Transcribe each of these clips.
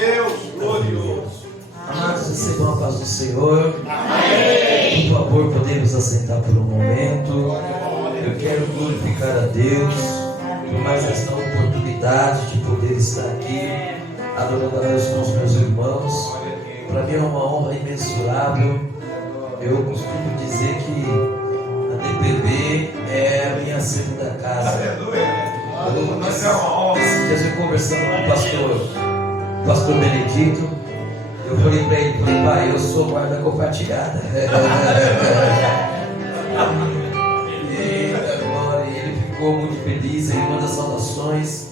Deus, glorioso. Amados, recebam a paz do Senhor. Amém. Por favor, podemos assentar por um momento. Eu quero glorificar a Deus por mais esta oportunidade de poder estar aqui adorando a Deus com os meus irmãos. Para mim é uma honra imensurável. Eu costumo dizer que a DPB é a minha segunda casa. Aleluia. Mas é uma honra. Esses dias eu conversando com o pastor Benedito, eu falei para ele, pai, eu sou guarda compartilhada. Eita glória, ele ficou muito feliz, ele manda saudações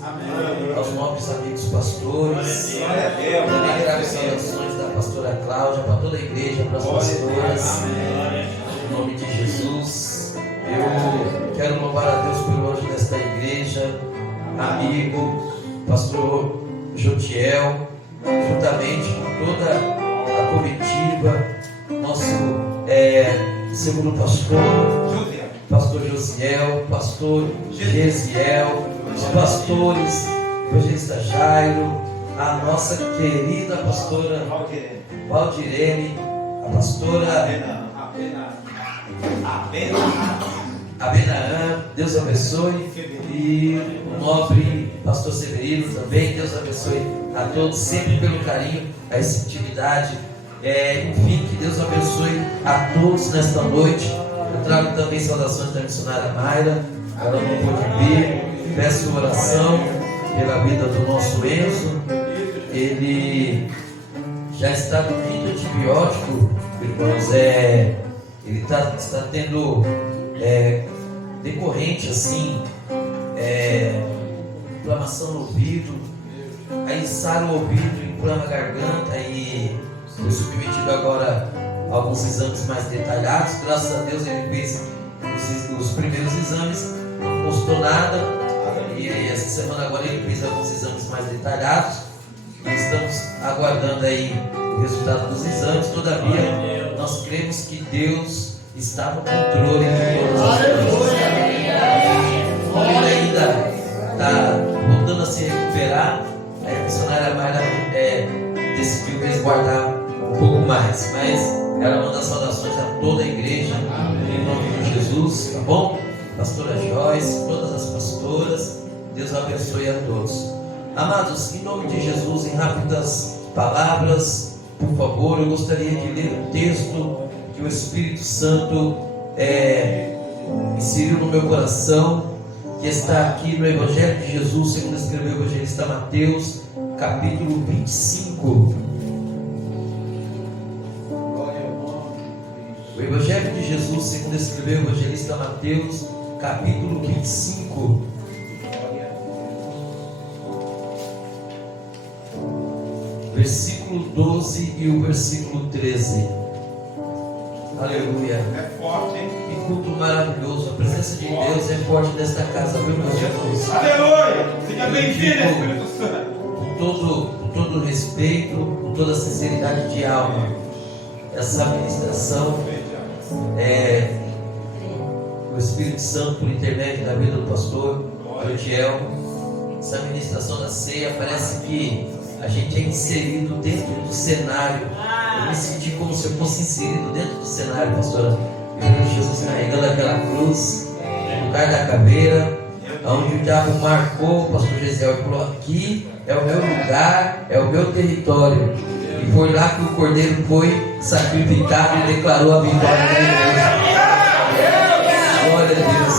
aos nobres amigos pastores. Também grave saudações da pastora Cláudia, para toda a igreja, para as pastoras. Em nome de Jesus, eu quero louvar a Deus pelo anjo desta igreja, amigo, pastor Jotiel, juntamente com toda a comitiva, nosso segundo pastor Josiel, pastor Gesiel, os pastores, evangelista Jairo, a nossa querida pastora Valdirene, a pastora Abenaã, Deus abençoe, e o nobre pastor Severino também, Deus abençoe a todos, sempre pelo carinho, a receptividade, enfim, que Deus abençoe a todos nesta noite. Eu trago também saudações da missionária Mayra, ela não pôde vir, peço oração pela vida do nosso Enzo, ele já está no quinto antibiótico, irmãos, ele está tendo decorrente assim, inflamação no ouvido, aí sara o ouvido, inflama a garganta, e foi submetido agora a alguns exames mais detalhados. Graças a Deus ele fez os primeiros exames, não constou nada, e essa semana agora ele fez alguns exames mais detalhados, e estamos aguardando aí o resultado dos exames. Todavia, nós cremos que Deus está no controle de todas as coisas. Ele ainda está voltando a se recuperar. A missionária Mayra decidiu resguardar um pouco mais, mas ela manda saudações a toda a igreja, em nome de Jesus, tá bom? Pastora Joyce, todas as pastoras, Deus abençoe a todos. Amados, em nome de Jesus, em rápidas palavras, por favor, eu gostaria de ler um texto que o Espírito Santo inseriu no meu coração, que está aqui no Evangelho de Jesus, segundo escreveu o evangelista Mateus, capítulo 25. O Evangelho de Jesus, segundo escreveu o evangelista Mateus, capítulo 25. Versículo 12 e o versículo 13. Aleluia. É forte, hein? Que culto maravilhoso. A presença de Deus é forte nesta casa, viu, meus irmãos? Aleluia. Seja bem-vindo, Espírito Santo. Com todo respeito, com toda sinceridade de alma, essa ministração o Espírito Santo, por intermédio da vida do pastor Jotiel, essa ministração da ceia, parece que a gente é inserido dentro do cenário. Eu me senti como se eu fosse inserido dentro do cenário, pastora. Eu vejo Jesus carregando aquela cruz no lugar da caveira, onde o diabo marcou o pastor Gesiel e falou: aqui é o meu lugar, é o meu território. E foi lá que o cordeiro foi sacrificado e declarou a vitória da igreja. Glória a Deus.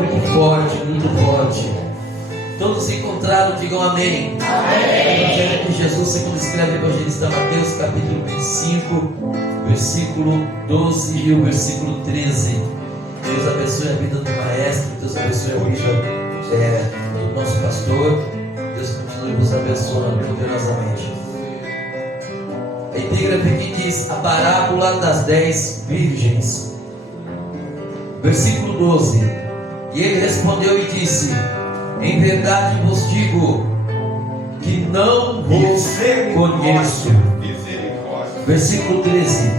Muito forte, muito forte. Todos se encontraram, digam amém. Amém. Evangelho de Jesus, segundo escreve o evangelista Mateus, capítulo 25, versículo 12 e o versículo 13. Deus abençoe a vida do maestro, Deus abençoe a vida do nosso pastor. Deus continue nos abençoando poderosamente. A epígrafe aqui diz: a parábola das 10 virgens. Versículo 12. E ele respondeu e disse: em verdade vos digo que não vos conheço. Versículo 13.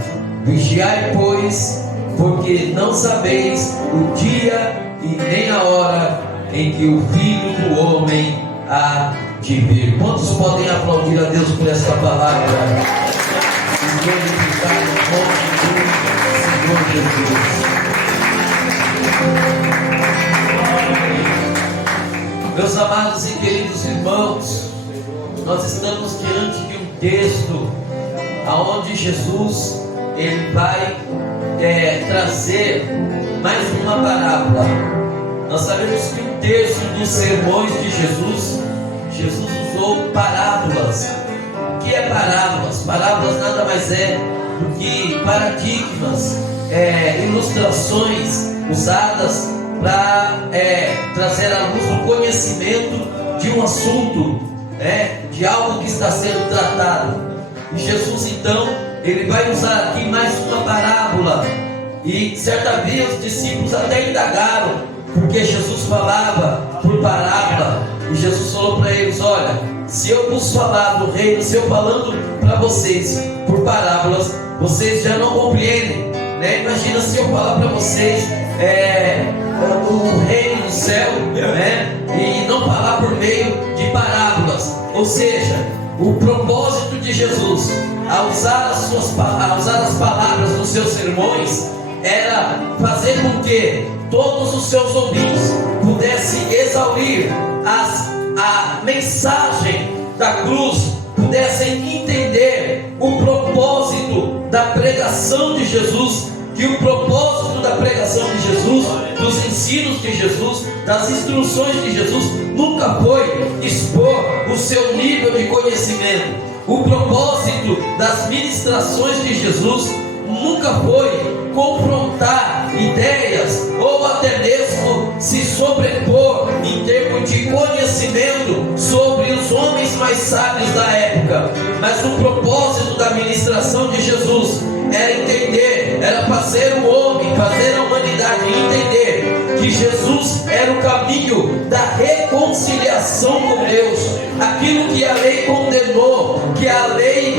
Vigiai, pois, porque não sabeis o dia e nem a hora em que o Filho do Homem há de vir. Quantos podem aplaudir a Deus por esta palavra? E glorificar o nome do Senhor Jesus. Meus amados e queridos irmãos, nós estamos diante de um texto aonde Jesus ele vai trazer mais uma parábola. Nós sabemos que um terço dos sermões de Jesus usou parábolas. O que é parábolas? Parábolas nada mais é do que paradigmas, ilustrações usadas para trazer à luz o conhecimento de um assunto, de algo que está sendo tratado. E Jesus então, ele vai usar aqui mais uma parábola. E certa vez os discípulos até indagaram, porque Jesus falava por parábola. E Jesus falou para eles: olha, se eu vos falar do reino, se eu falando para vocês por parábolas, vocês já não compreendem, né? Imagina se eu falar para vocês o reino do céu, né? E não falar por meio de parábolas. Ou seja, o propósito de Jesus ao usar as palavras dos seus sermões era fazer com que todos os seus ouvintes pudessem exaurir a mensagem da cruz, pudessem entender o propósito da pregação de Jesus, que o propósito da pregação de Jesus, dos ensinos de Jesus, das instruções de Jesus, nunca foi expor o seu nível de conhecimento. O propósito das ministrações de Jesus nunca foi confrontar ideias ou até mesmo se sobrepor em termos de conhecimento sobre os homens mais sábios da época. Mas o propósito da ministração de Jesus era entender, era fazer o homem, fazer a humanidade entender que Jesus era o caminho da reconciliação com Deus. Aquilo que a lei condenou, que a lei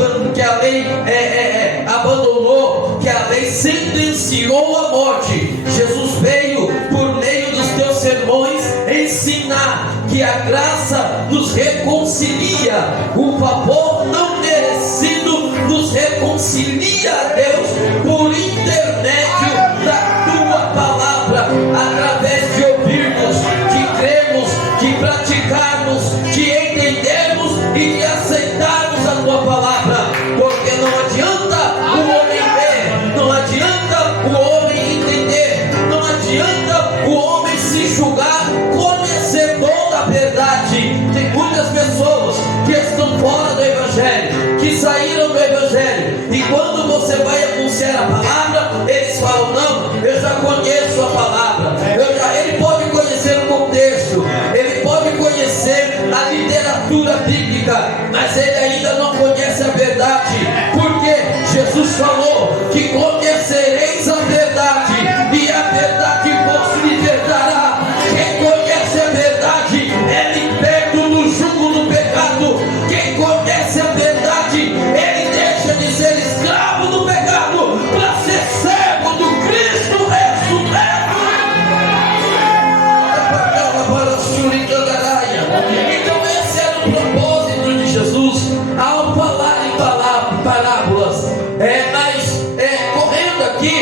abandonou, que a lei sentenciou à morte, Jesus veio por meio dos teus sermões ensinar que a graça nos reconcilia, o favor não merecido nos reconcilia a Deus por intermédio da tua palavra, através de ouvirmos, de crermos, de praticarmos, de entendermos e de aceitarmos a tua palavra, porque não adianta o homem ver, não adianta o homem entender, não adianta o homem se julgar conhecedor da verdade. Tem muitas pessoas que estão fora do Evangelho, que saíram do Evangelho, e quando você vai anunciar a palavra, eles falam: não, eu já conheço a palavra. Ele pode conhecer o contexto, ele pode conhecer a literatura bíblica, mas ele ainda não conhece a verdade, porque Jesus falou que conhecereis a verdade e a verdade vos libertará. Quem conhece a verdade é liberto do jugo do pecado. Quem conhece a verdade, ele deixa de ser escravo do pecado para ser servo do Cristo ressurreto. Então esse era o propósito de Jesus ao falar em parábolas. Correndo aqui,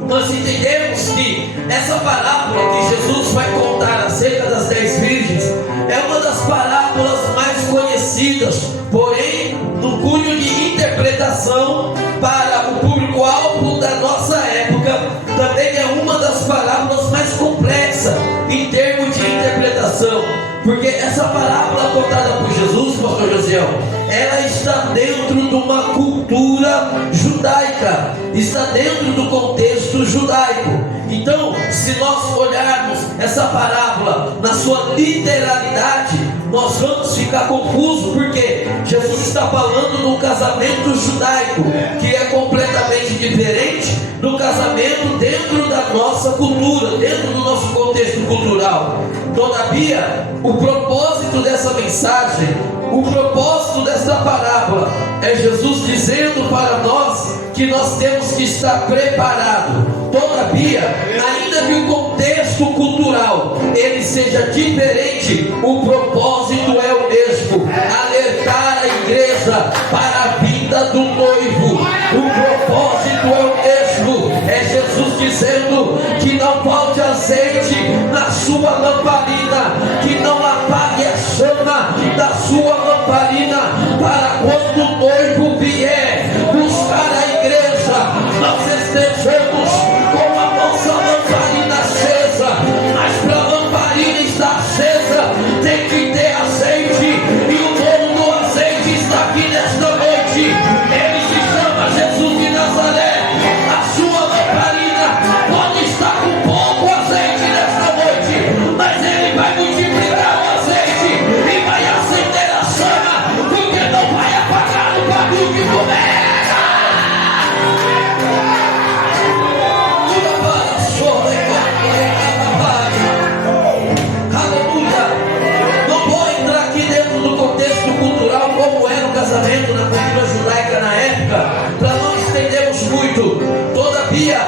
nós entendemos que essa parábola que Jesus vai contar acerca das 10 virgens é uma das parábolas mais conhecidas, porém no cunho de interpretação para o público-alvo da nossa época, também é uma das parábolas mais complexas em termos de interpretação, porque essa parábola contada por Jesus, pastor Josiel, ela está dentro de uma cultura judaica, está dentro do contexto judaico. Então, se nós olharmos essa parábola na sua literalidade, nós vamos ficar confusos, porque Jesus está falando de um casamento judaico, que é completamente diferente do casamento dentro da nossa cultura, dentro do nosso contexto cultural. Todavia, o propósito dessa mensagem, o propósito dessa parábola é Jesus dizendo para nós que nós temos que estar preparados. Todavia, ainda que o contexto cultural ele seja diferente, o propósito é o mesmo. igreja para a vinda do noivo. O propósito é o mesmo, é Jesus dizendo que não falte azeite na sua lamparina, que não apague a chama da sua lamparina, para quando o noivo vier buscar a igreja, nós estejamos com a nossa lamparina acesa. Mas para a lamparina estar acesa tem que ter azeite, e o dono do azeite está aqui nesta noite. Ele se chama Jesus de Nazaré. A sua lamparina pode estar com pouco azeite nesta noite, mas ele vai multiplicar o azeite e vai acender a chama, porque não vai apagar o bagulho que começa. Aleluia. Não vou entrar aqui dentro do contexto cultural como era o casamento na cultura judaica na época, para não estendermos muito. Todavia,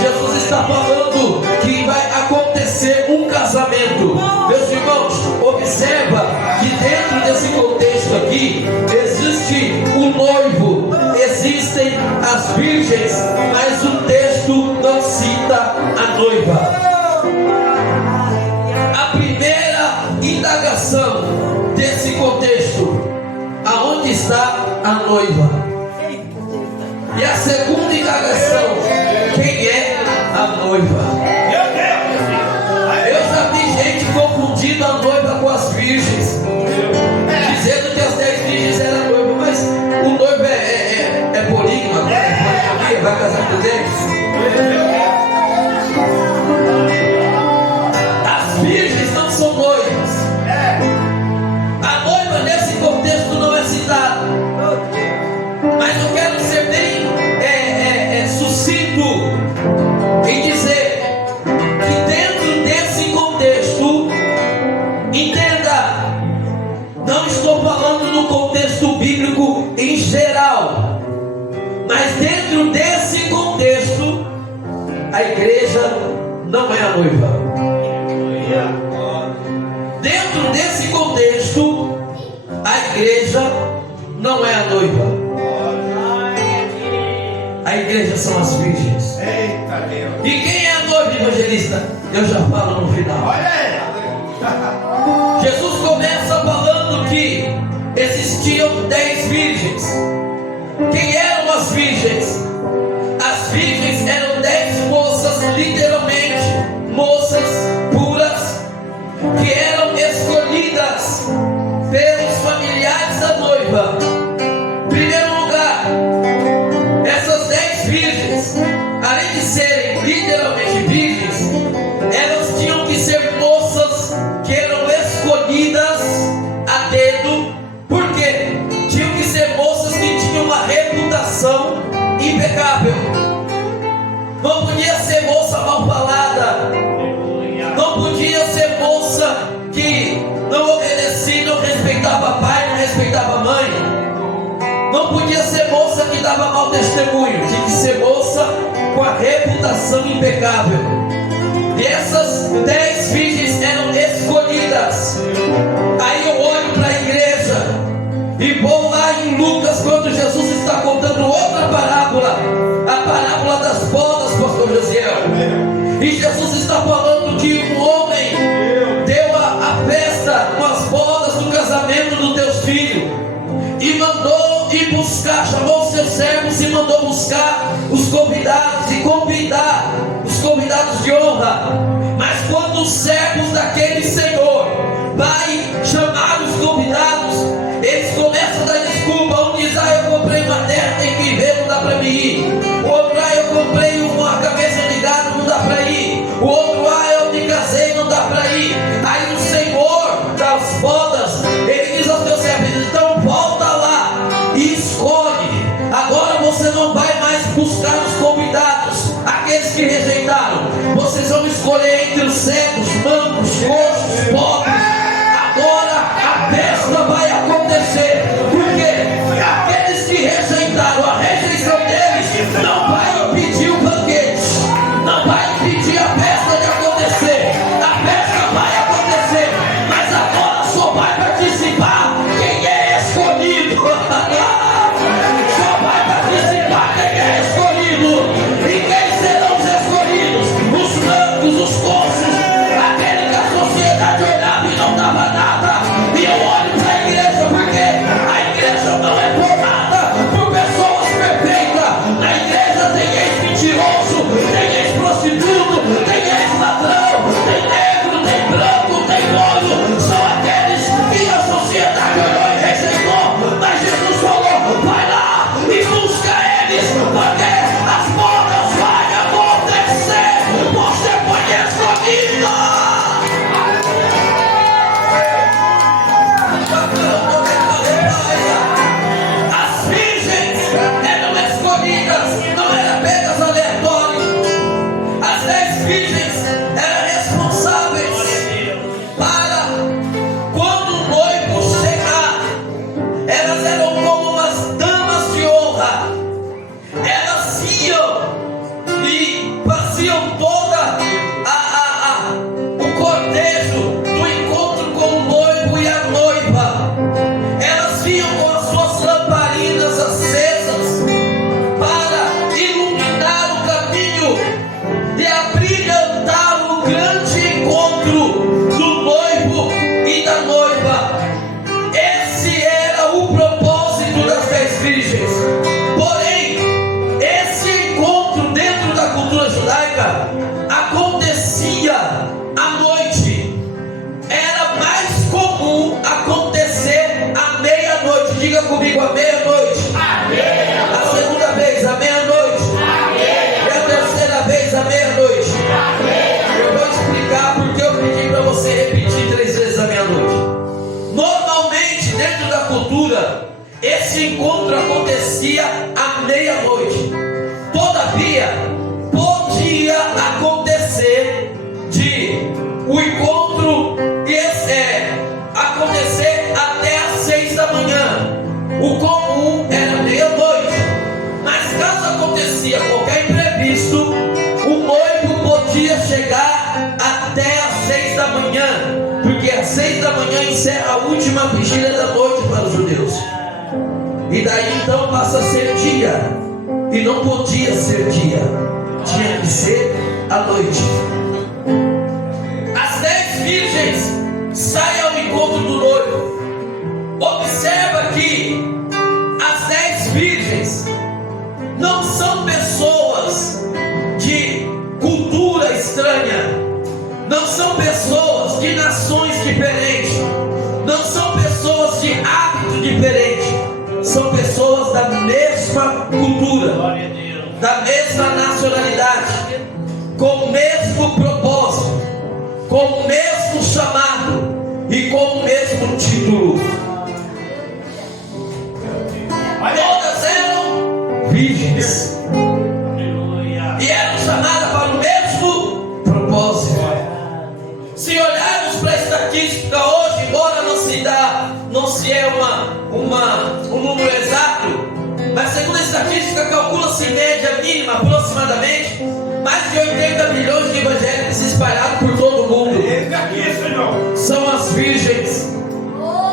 Jesus está falando que vai acontecer um casamento. Meus irmãos, observa que dentro desse contexto aqui existe o noivo, existem as virgens, mas o texto não cita a noiva. A primeira indagação desse contexto: aonde está a noiva? E a segunda indagação: quem é a noiva? Eu já vi gente confundindo a noiva com as virgens, dizendo que as 10 virgens eram noiva, mas o noivo é polígamo, vai casar com eles. As virgens não são noivas. A noiva nesse contexto não é citada. Mas eu quero ser bem sucinto em dizer que dentro desse contexto, entenda, não estou falando no contexto bíblico em geral, mas dentro desse contexto, a igreja não é a noiva. Dentro desse contexto, a igreja não é a noiva. A igreja são as virgens. Eita Deus. E quem é a noiva, evangelista? Eu já falo no final. Olha aí. Jesus começa falando que existiam 10 virgens. Quem eram as virgens? As virgens eram 10 moças, literalmente, moças puras, que eram escolhidas pelos familiares da noiva. Em primeiro lugar, essas 10 virgens, além de serem literalmente virgens, elas tinham que ser moças que eram escolhidas a dedo. Por quê? Tinham que ser moças que tinham uma reputação impecável. Não podia ser moça mal falada, não podia ser moça que não obedecia, não respeitava pai, não respeitava mãe, não podia ser moça que dava mau testemunho. Tinha que ser moça com a reputação impecável. E essas 10 virgens eram escolhidas. Aí eu olho para a igreja e vou lá em Lucas, quando Jesus está contando outra parábola, a parábola das bodas, pastor Josiel. E Jesus está falando que um homem deu a festa com as bodas do casamento dos teus filhos, e mandou ir buscar, chamou os seus servos e mandou buscar os convidados e convidar os convidados de honra. Mas quando os servos daquele senhor vai chamar os convidados, eles começam a dar desculpa. Um diz: eu comprei uma terra, tem que ver, não dá para mim ir. O outro: eu comprei uma cabeça de gado, não dá para ir. O outro: eu me casei, não dá para ir. Aí o senhor das bodas, ele diz aos teus servos: então volta lá e escolhe. Agora você não vai mais buscar os convidados, aqueles que rejeitaram. Vocês vão escolher entre os cegos, mancos, coxos, pobres. Agora a festa vai acontecer, porque aqueles que rejeitaram, a rejeição deles não vai impedir o banquete, não vai impedir a festa de acontecer. A festa vai acontecer, mas agora só vai participar quem é escolhido. à meia-noite. A segunda vez, à meia-noite. E a terceira vez, à meia-noite. Eu vou explicar porque eu pedi para você repetir 3 vezes à meia-noite. Normalmente, dentro da cultura, esse encontro acontecia à meia-noite. Todavia, podia acontecer de o encontro acontecer até às 6 da manhã. O comum era meia-noite. Mas caso acontecia qualquer imprevisto, o noivo podia chegar até às 6 da manhã, porque às 6 da manhã encerra a última vigília da noite para os judeus. E daí então passa a ser dia. E não podia ser dia, tinha que ser à noite. As 10 virgens saem ao encontro do noivo. Observa que as 10 virgens não são pessoas de cultura estranha, não são pessoas de nações diferentes, não são pessoas de hábito diferente, são pessoas da mesma cultura, da mesma nacionalidade, com o mesmo propósito, com o mesmo chamado e com o mesmo título. Todas eram virgens e eram chamadas para o mesmo propósito. Se olharmos para a estatística hoje, embora não se é um número exato, mas segundo a estatística calcula-se em média mínima aproximadamente mais de 80 milhões de evangélicos espalhados por todo o mundo. São as virgens.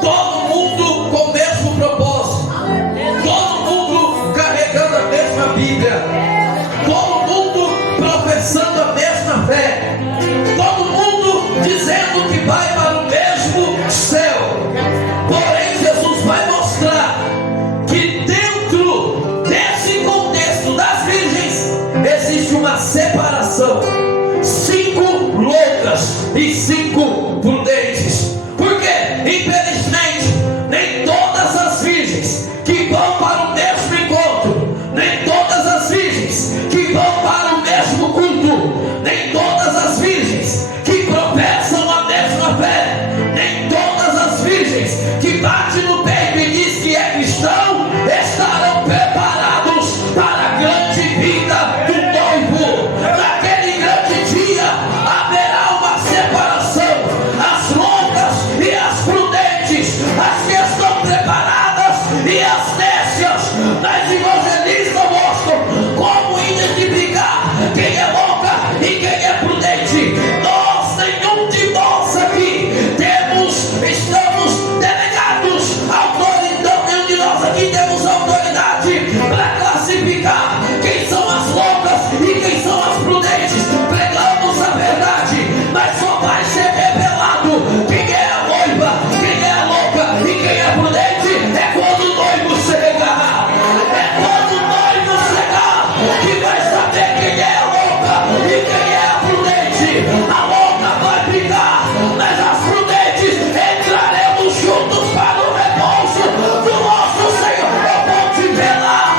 Todo mundo com o mesmo propósito, todo mundo carregando a mesma Bíblia, todo mundo professando a mesma fé, todo mundo dizendo que vai para o mesmo céu. Porém, Jesus vai mostrar que dentro desse contexto das virgens existe uma separação: 5 loucas e 5 prudentes. Por quê? Infelizmente, nem todas as virgens que vão para o mesmo encontro, nem todas as virgens que vão para o mesmo culto, nem todas as virgens que professam a mesma fé, nem todas as virgens que batem no peito e diz que é cristão, estarão preparados para a grande vida do noivo. Naquele grande dia haverá uma separação: as loucas e as prudentes, as que estão preparadas e as nécias. Mas evangelistas mostram como identificar quem é louca e quem é prudente. Nós, nenhum de nós aqui estamos delegados, nenhum de nós aqui temos autoridade para classificar quem são as loucas e quem são as prudentes. Pregamos a verdade, mas só vai ser revelado quem é a noiva, quem é a louca e quem é prudente é quando o noivo chegar. É quando o noivo chegar que vai saber quem é a louca e quem é a prudente. A louca vai brigar, mas as prudentes entraremos juntos para o repouso do nosso Senhor. Eu vou te velar.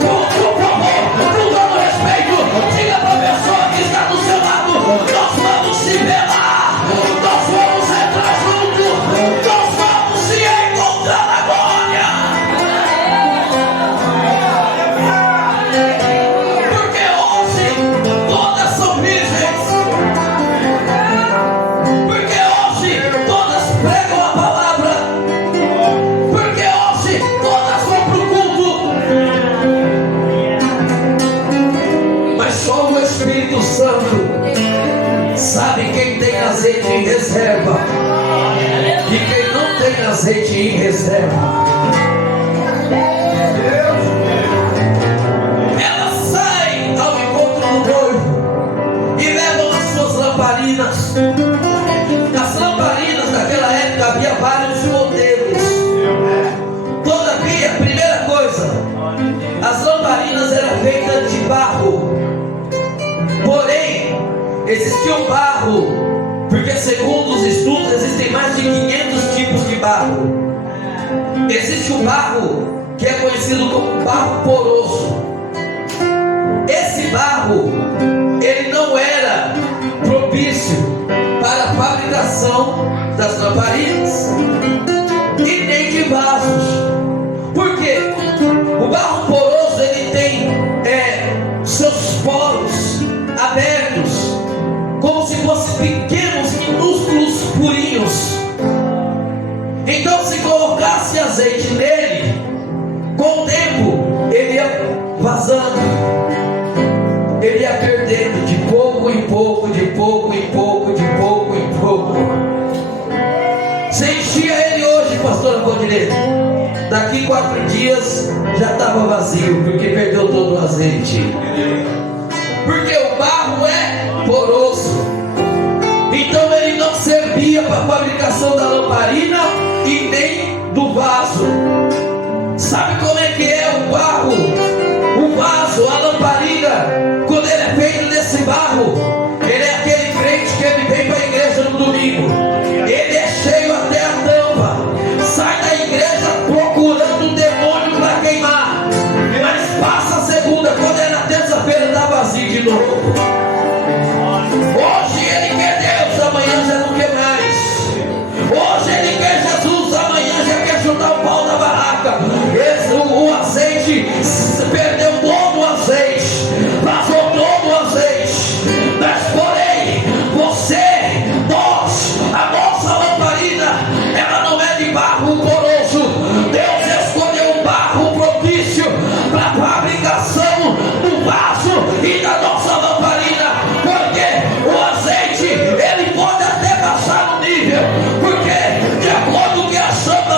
Por favor, com todo respeito, diga para a pessoa que está do seu lado: nós vamos se velar, nós vamos entrar juntos, nós vamos se encontrar na glória. Porque hoje todas são virgens, porque hoje todas pregam a palavra, porque hoje todas vão para o culto, mas só o Espírito Santo sabe quem tem azeite em reserva e quem não tem azeite em reserva. Elas saem ao encontro do noivo e levam as suas lamparinas. As lamparinas daquela época havia vários modelos. Todavia, primeira coisa, as lamparinas eram feitas de barro. Porém, existia um barro, porque segundo os estudos existem mais de 500 tipos de barro. existe um barro que é conhecido como barro poroso. Esse barro, ele não era propício para a fabricação das lamparinas e nem de vasos. Por quê? O barro poroso, ele tem seus poros abertos, como se fossem pequenos, minúsculos furinhos. Então, se colocasse azeite nele, com o tempo ele ia vazando, ele ia perdendo de pouco em pouco, de pouco em pouco, de pouco em pouco. Você enchia ele hoje, pastora Valdirene, daqui 4 dias já estava vazio, porque perdeu todo o azeite. Porque o barro é poroso. Então ele não servia para a fabricação da lamparina e nem do vaso. Sabe como é que é o barro? O vaso, a lamparina, quando ele é feito desse barro, ele é aquele crente que ele vem para a igreja no domingo, ele é cheio até a tampa, sai da igreja procurando um demônio para queimar, mas passa a segunda, quando é na terça-feira está vazio de novo. Hoje ele quer Deus, amanhã já não quer mais. Hoje ele quer Jesus, amanhã já quer chutar o pau da barraca. O azeite, perdeu todo o azeite, vazou todo o azeite. Mas porém, nós, a nossa lamparina, ela não é de barro poroso. Deus escolheu um barro propício para a fabricação do vaso e da nossa lamparina. Porque o azeite, ele pode até baixar no nível, porque de acordo com que a chama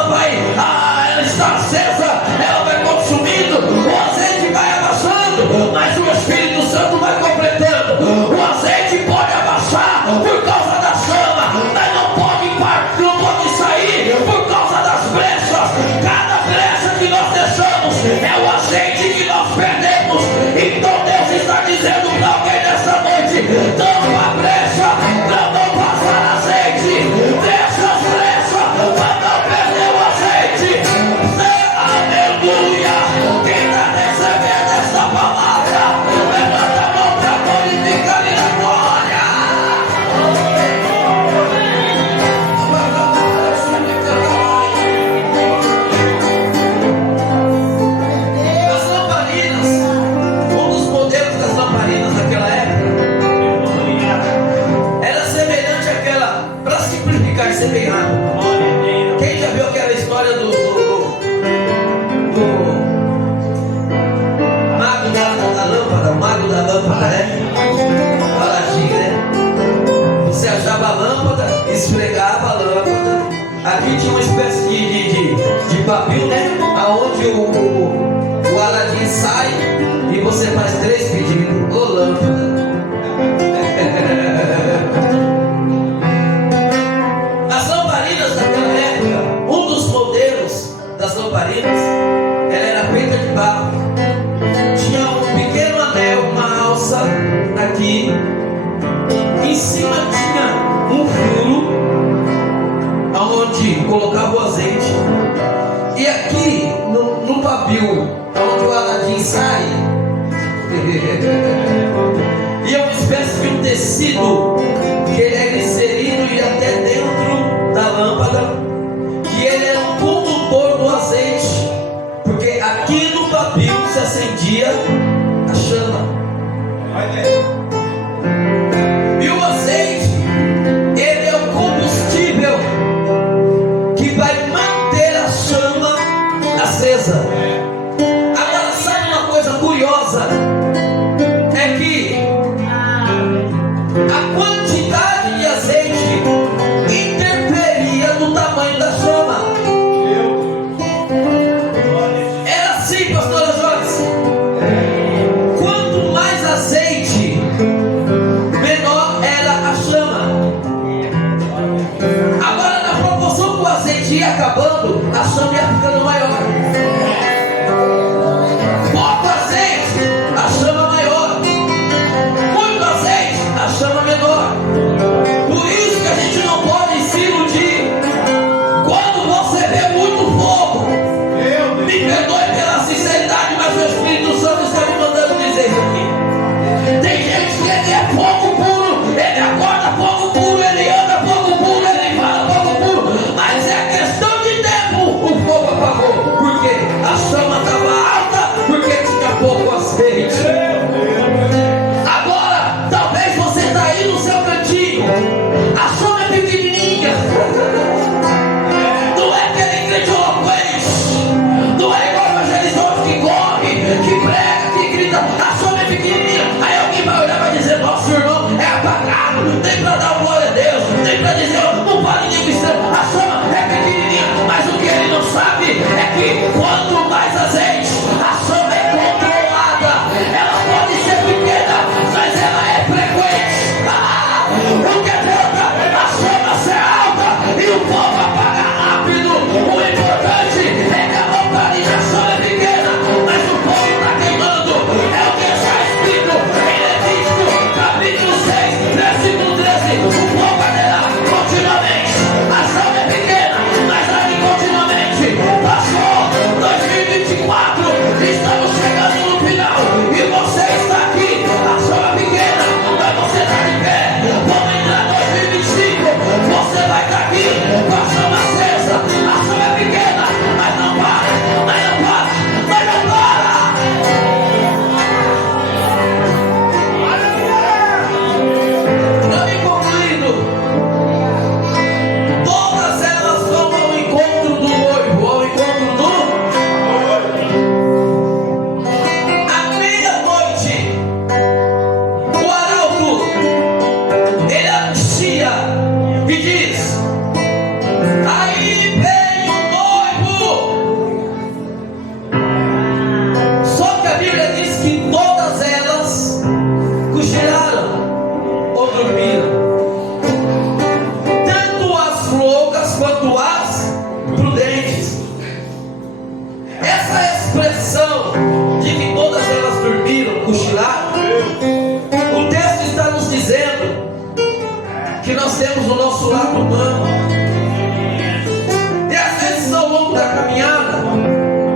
ela está acesa, ela vai consumindo, o azeite vai abaixando, mas o Espírito Santo vai completando. O azeite pode abaixar por causa da chama, mas não pode sair por causa das brechas. Cada brecha que nós deixamos é o azeite que nós perdemos. Então Deus está dizendo para alguém nessa noite: tampa a brecha para não passar azeite, deixa as brechas para não perder o azeite. Aleluia! Quem está recebendo essa palavra, levanta a mão para glorificar ali na glória. As lamparinas, um dos modelos das lamparinas daquela época, era semelhante àquela, para simplificar e ser bem rápido. Quem já viu aquela história do mago da lâmpada, né? Paladinho, né? Você achava a lâmpada, esfregava a lâmpada. Aqui tinha uma espécie de papel, né? Aonde o Aladim sai e você faz 3 pedidos. Ô lâmpada. As lamparinas daquela época, um dos modelos das lamparinas, ela era feita de barro. Tinha um pequeno anel, uma alça aqui. Em cima tinha um furo aonde colocava o azeite. E aqui no pavio, aonde o Aladim sai, e é uma espécie de um tecido que ele era inserido e até dentro da lâmpada, que ele era um condutor do azeite, porque aqui no pavio se acendia a chama. E o azeite, ele é o combustível que vai manter a chama acesa. Agora, sabe uma coisa curiosa? É que a quantidade de azeite interferia no tamanho da chama. Era assim, pastora Joyce. Quanto mais azeite, menor era a chama. Agora, na proporção que o azeite ia acabando, a chama ia ficando maior. ação é pequena, mas o fogo está queimando. É o que está escrito em Levítico, capítulo 6, versículo 13. O fogo arderá continuamente. A ação é pequena, mas arde continuamente. Passou 2024, estamos chegando no final. E você está aqui. A ação é pequena, mas você está de pé. Vamos entrar em 2025. Você vai estar aqui com a chama acesa. A ação é pequena, mas não para, mas não para, mas não para. Para me concluindo, todas elas vão ao encontro do noivo, ao encontro do. À meia-noite, o arauto, ele anuncia e diz: aí vem o noivo. Só que a Bíblia diz que todas elas cochilaram ou dormiram, tanto as loucas quanto as prudentes. Essa expressão de que todas elas dormiram, cochilaram, o texto está nos dizendo que nós temos o nosso lado humano. E às vezes ao longo da caminhada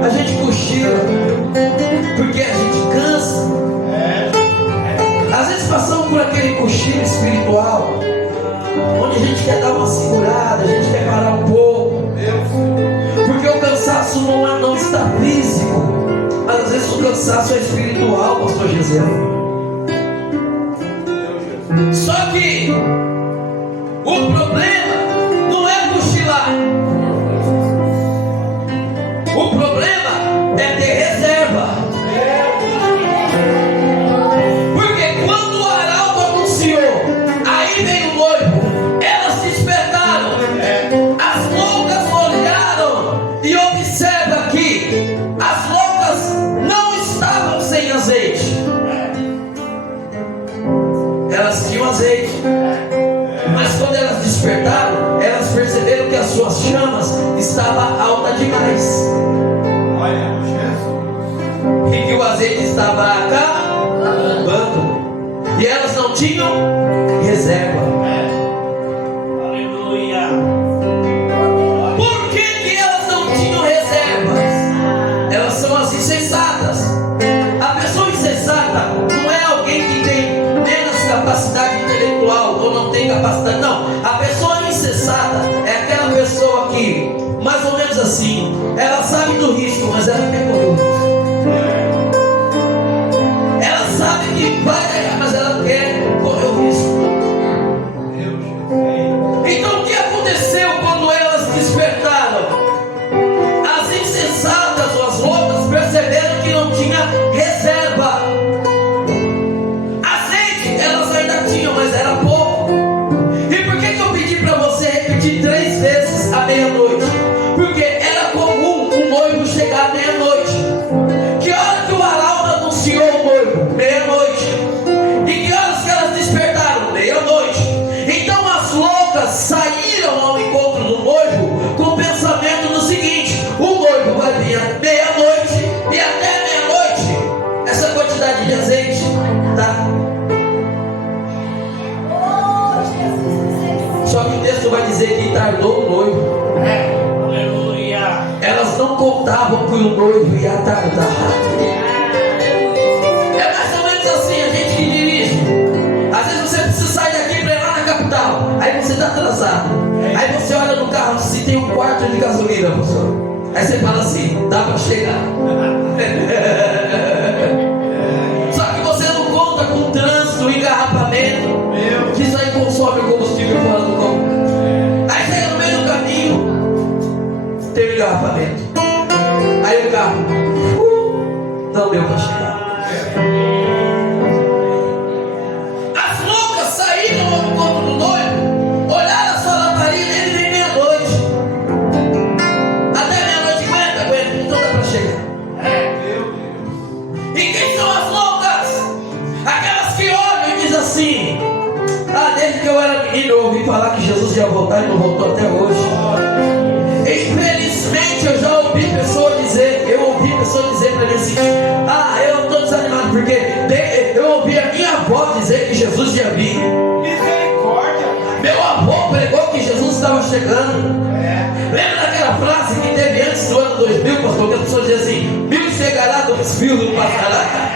a gente cochila, porque a gente cansa. Às vezes passamos por aquele cochilo espiritual, onde a gente quer dar uma segurada, a gente quer parar um pouco, porque o cansaço não está físico, mas às vezes o cansaço é espiritual, pastor Gisele. Só que o problema não é cochilar. O problema é ter reserva. Porque quando o arauto anunciou, aí vem o noivo, elas despertaram. As loucas olharam e observa que as loucas não estavam sem azeite. Elas tinham azeite, mas quando elas despertaram, elas perceberam que as suas chamas estavam altas demais. Olha, Jesus. E que o azeite estava acabando. E elas não tinham reserva. Aleluia. Por que elas não tinham reservas? Elas são as insensatas. A pessoa insensata não é alguém que tem menos capacidade intelectual ou não tem capacidade, não. A pessoa insensata é aquela pessoa que, mais ou menos assim, ela sabe do risco, mas ela quer correr o risco. Ela sabe que vai ganhar, mas ela quer correr o risco. Então o que aconteceu quando elas despertaram? As insensatas ou as loucas perceberam que não tinha reserva. Azeite elas ainda tinham, mas era pouco. E por que eu pedi para você repetir 3 vezes à meia-noite? Porque era comum o noivo chegar à meia-noite. Que hora que o arauto anunciou o noivo? Meia-noite. E que horas que elas despertaram? Meia-noite. Então as loucas saíram ao encontro do noivo com o pensamento do seguinte: o noivo vai vir à meia-noite e até meia-noite essa quantidade de azeite tá. Só que o texto vai dizer que tardou o noivo. Aleluia. Elas não contavam que o noivo ia tardar. É mais ou menos assim a gente que dirige. Às vezes você precisa sair daqui para ir lá na capital. Aí você está atrasado. Aí você olha no carro se tem um quarto de gasolina, professor. Aí você fala assim: dá para chegar. Só que você não conta com trânsito, engarrafamento, que isso aí consome o combustível fora do campo. Aí chega no meio do caminho, tem um engarrafamento. Aí o carro não deu para chegar. As loucas saíram ao encontro do noivo, olharam a sua lamparina e ele vem meia-noite. Até meia-noite aguenta, então dá para chegar. E quem são as loucas? Aquelas que olham e dizem assim: ah, desde que eu era menino eu ouvi falar que Jesus ia voltar e não voltou até hoje. Infelizmente eu já ouvi pessoas dizer, eu ouvi pessoa dizer para mim assim: ah, eu estou desanimado porque eu ouvi a minha avó dizer que Jesus ia vir. Misericórdia. Meu avô pregou que Jesus estava chegando. Lembra daquela frase que teve antes do ano 2000, pastor, que as pessoas diziam assim: 1000 chegará, 2000 passará?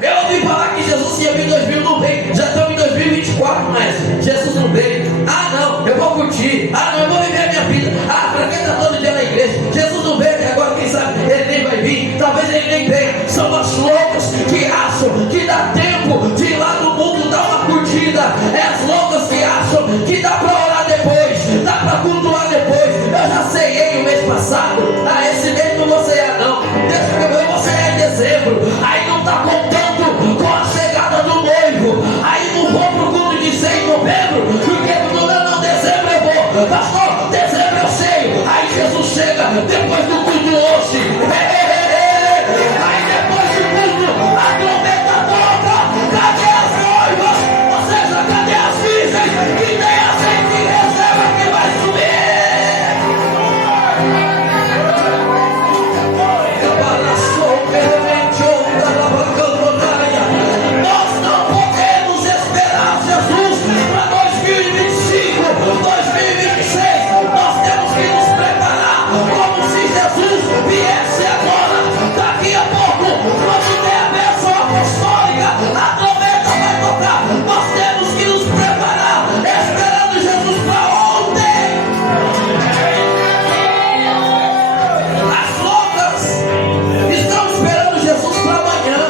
Eu ouvi falar que Jesus ia vir em 2000, não veio. Já estamos em 2024, mas Jesus não veio. Ah não, eu vou curtir. Ah não, eu vou viver a minha vida. Ah, para quem está todo dia na igreja? Jesus não veio, e agora quem sabe ele nem vai vir. Talvez ele nem venha. São as loucas que acham que dá tempo de ir lá no mundo dar uma curtida. É as loucas que acham que dá para orar depois, dá para cultuar depois. Eu já ceiei o mês passado. Ah, esse mês não vou ceiar não. Deixa eu vou ceiar em dezembro. Aí não está contando com a chegada do noivo. Aí não vou pro culto de ceia em novembro, porque não, dezembro eu vou. Pastor, dezembro eu ceio. Aí Jesus chega depois do culto hoje. Aí depois do culto a trombeta toca. Cadê as noivas? Ou seja, cadê as virgens que tem azeite em reserva que vai subir? Nós não podemos esperar Jesus para 2025, 2026. Nós temos que nos preparar como se Jesus viesse agora. Daqui a pouco, quando der a bênção apostólica, a trombeta vai tocar. Nós temos que nos preparar, esperando Jesus para ontem. As loucas estão esperando Jesus para amanhã.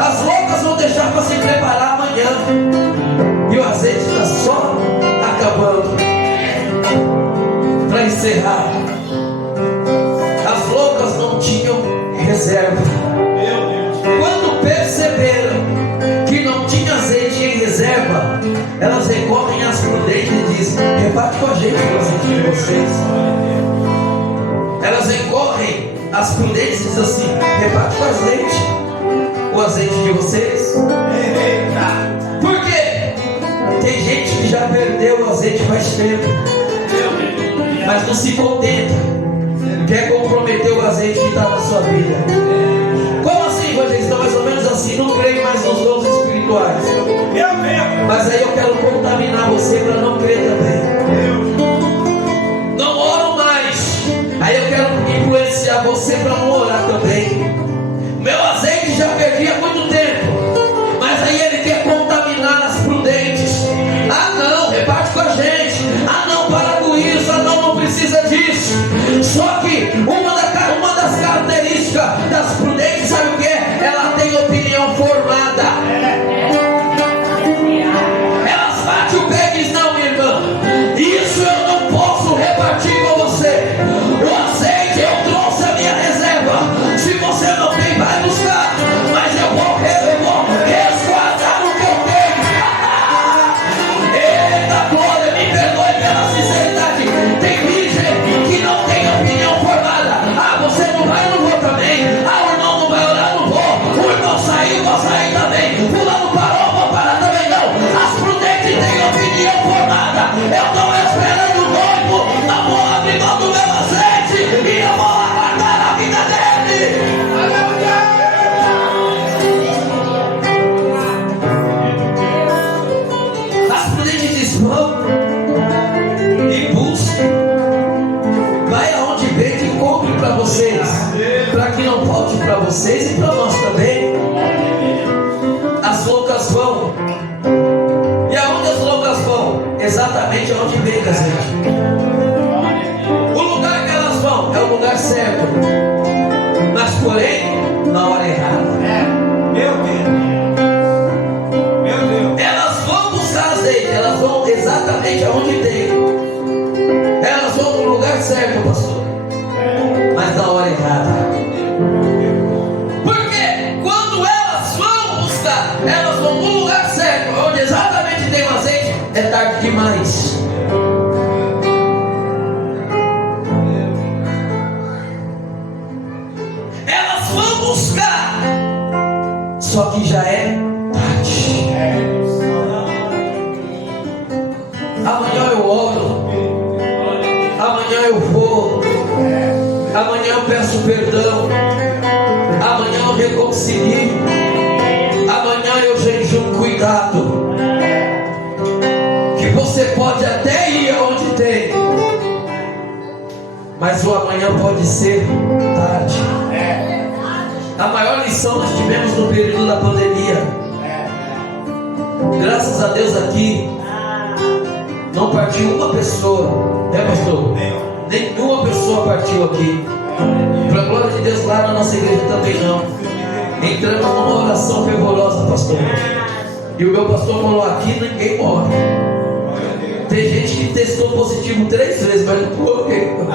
As loucas vão deixar para se preparar amanhã. E o azeite está só acabando. Para encerrar, as loucas não tinham reserva. Meu Deus. Quando perceberam que não tinha azeite em reserva, elas recorrem às prudentes e dizem: reparte com a gente o azeite de vocês. Elas recorrem às prudentes e dizem assim: reparte com a gente o azeite de vocês. Eita. Por quê? Tem gente que já perdeu o azeite faz tempo, mas não se contenta, quer comprometer o azeite que está na sua vida. Como assim, evangelista? Mais ou menos assim: não creio mais nos dons espirituais, Meu Deus. mas aí eu quero contaminar você para não crer também. Não oro mais, aí eu quero influenciar você para não orar também. Meu azeite já perdi há muito tempo, mas aí ele quer contaminar as prudentes. Ah não, reparte com a gente. Ah não, para com isso. Ah não precisa disso. Só que uma das características das prudentes, sabe o que é? Ela tem opinião formada. Elas batem o pé e dizem: não, minha irmã, isso eu não posso repartir com você. O azeite eu trouxe a minha reserva. Se você não tem, vai buscar. Mas eu vou resguardar o que eu tenho. Eita glória, me perdoe pela sinceridade. Tem virgem que não tem opinião formada. Ah, você não vai, eu não vou também. Ah, o irmão não vai orar, não vou. O irmão saiu, vou sair também. Fulano parou, vou parar também. Não, as prudentes têm opinião formada. Eu estou esperando o noivo. Não vou abrir mão do meu azeite e eu vou aguardar a vida dele. As prudentes dizem: vão e busquem. Vai aonde vende e compre para vocês, para que não falte para vocês e para nós também. As loucas vão. E aonde as loucas vão? Exatamente aonde vende azeite. O lugar que elas vão é o lugar certo, mas porém na hora errada. Meu Deus. Meu Deus. Elas vão buscar azeite, elas vão exatamente aonde tem. Elas vão no lugar certo, pastor, mas na hora errada. Porque quando elas vão buscar, elas vão no lugar certo, onde exatamente tem o azeite, é tarde demais. Elas vão buscar, só que já é tarde. Amanhã eu oro, amanhã eu vou, Amanhã eu peço perdão. Amanhã eu reconcilio. Amanhã eu jejuo cuidado. Que você pode até ir aonde tem, mas o amanhã pode ser tarde. A maior lição nós tivemos no período da pandemia. Graças a Deus aqui não partiu uma pessoa, né, pastor? Nenhuma pessoa partiu aqui. Para a glória de Deus, lá na nossa igreja também não. Entramos numa oração fervorosa, pastor. E o meu pastor falou: aqui ninguém morre. Tem gente que testou positivo 3 vezes, mas não morreu.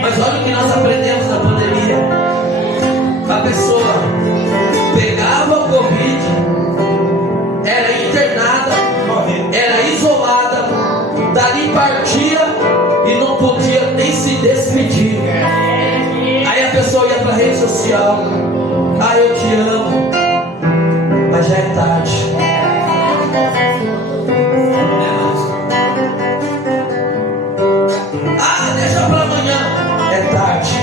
Mas olha o que nós aprendemos na pandemia. A pessoa pegava o Covid, era internada, era isolada, dali partia e não podia nem se despedir. Aí a pessoa ia para a rede social: ah, eu te amo, mas já é tarde. Ah, deixa para amanhã. É tarde.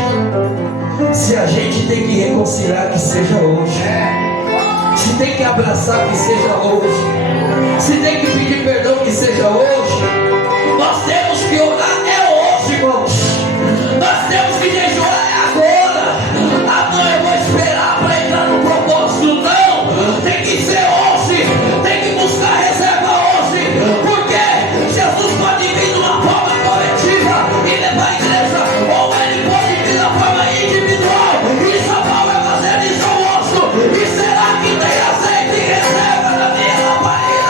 Se a gente tem que reconciliar, que seja hoje. Se tem que abraçar, que seja hoje. Se tem que pedir perdão, que seja hoje. Nós temos que orar hoje, irmãos. Nós temos que jejuar agora. Ah, não, eu vou esperar para entrar no propósito. Não, tem que ser hoje. Tem que buscar reserva hoje. Porque Jesus pode vir de uma forma coletiva e levar a igreja, ou ele pode vir da forma individual e salvar o evangelista osso. E será que tem azeite e reserva na minha lamparina?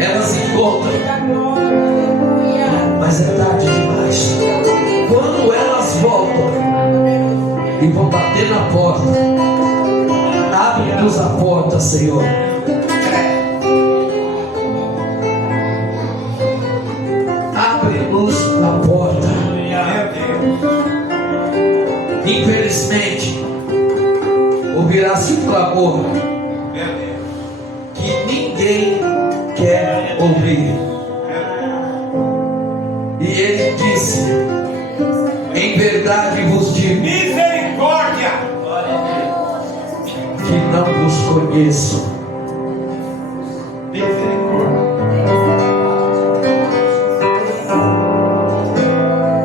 Elas se encontram, mas é tarde demais. Quando elas voltam e vão bater na porta, abre-nos a porta, Senhor. Abre-nos a porta. Infelizmente, ouvirá-se um clamor que ninguém quer ouvir. E ele disse: em verdade vos digo Misericórdia. que não vos conheço.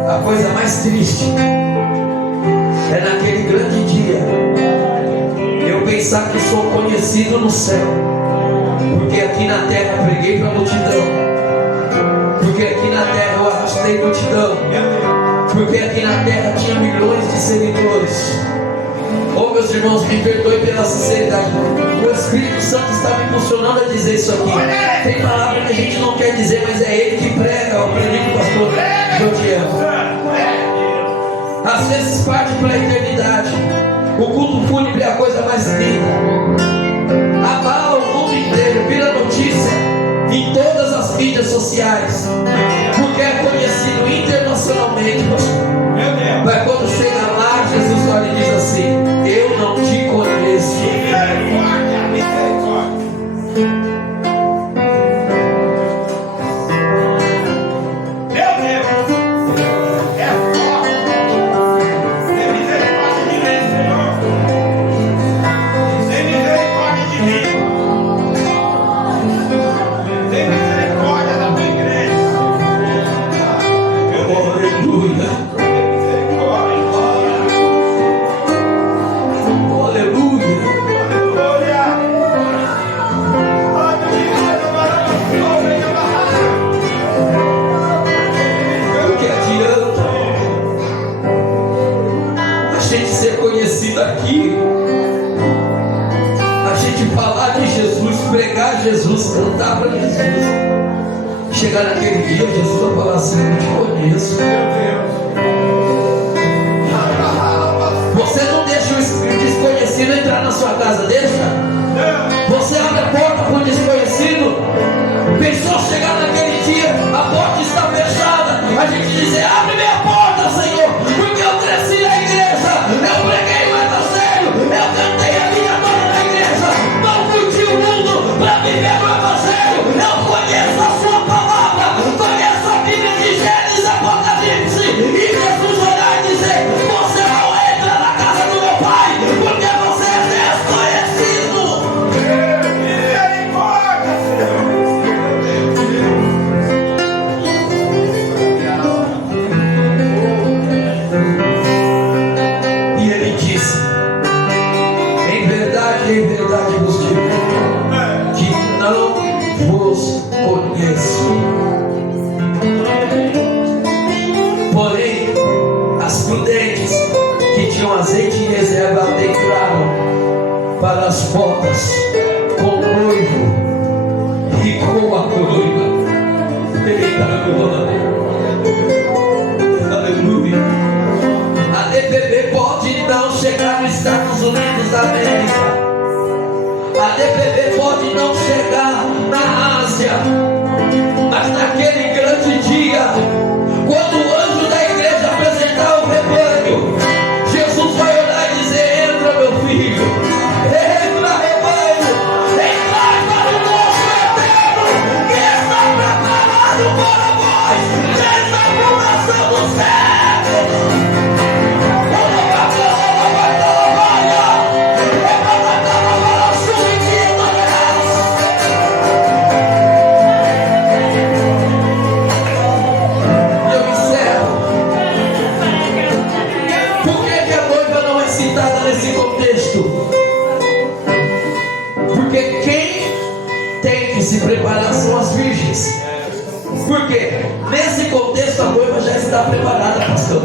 A coisa mais triste é naquele grande dia eu pensar que sou conhecido no céu, porque aqui na terra preguei para a multidão, porque aqui na terra eu arrastei multidão, porque aqui na terra tinha milhões de seguidores. Oh, meus irmãos, me perdoe pela sinceridade. O Espírito Santo está me impulsionando a dizer isso aqui. Tem palavra que a gente não quer dizer, mas é ele que prega. Eu aprendi com o pastor Jodiel. Às vezes parte para a eternidade. O culto fúnebre é a coisa mais linda. Abala o mundo inteiro, vira notícia em todas as mídias sociais, porque é conhecido internacionalmente, pastor. Mas quando chega lá, Jesus olha e diz assim: eu não te conheço. Misericórdia, misericórdia. Meu Deus, é forte. Tem misericórdia de mim, Senhor. Tem misericórdia de mim. Tem misericórdia da tua igreja. Aleluia. Aqui, a gente falar de Jesus, pregar Jesus, cantar para Jesus, chegar naquele dia, Jesus vai falar assim: eu te conheço. Você não deixa o desconhecido entrar na sua casa, deixa? Você abre a porta para o desconhecido. Pensou chegar naquele dia, a porta está fechada, a gente dizer: abre minha porta, Senhor, porque eu cresci na igreja, eu preguei o evangelho, eu cantei a minha bodas com o noivo e com a noiva. Eita glória! Aleluia! A DPB pode não chegar nos Estados Unidos da América. A DPB pode não chegar na Ásia. Mas naquele grande dia, quando o anjo da igreja apresentar o rebanho, Jesus vai olhar e dizer: entra, meu filho, entra, rebanho, entra para o nosso eterno, que está preparado para vós, desde a fundação do século. Porque quem tem que se preparar são as virgens. Porque nesse contexto a noiva já está preparada, pastor.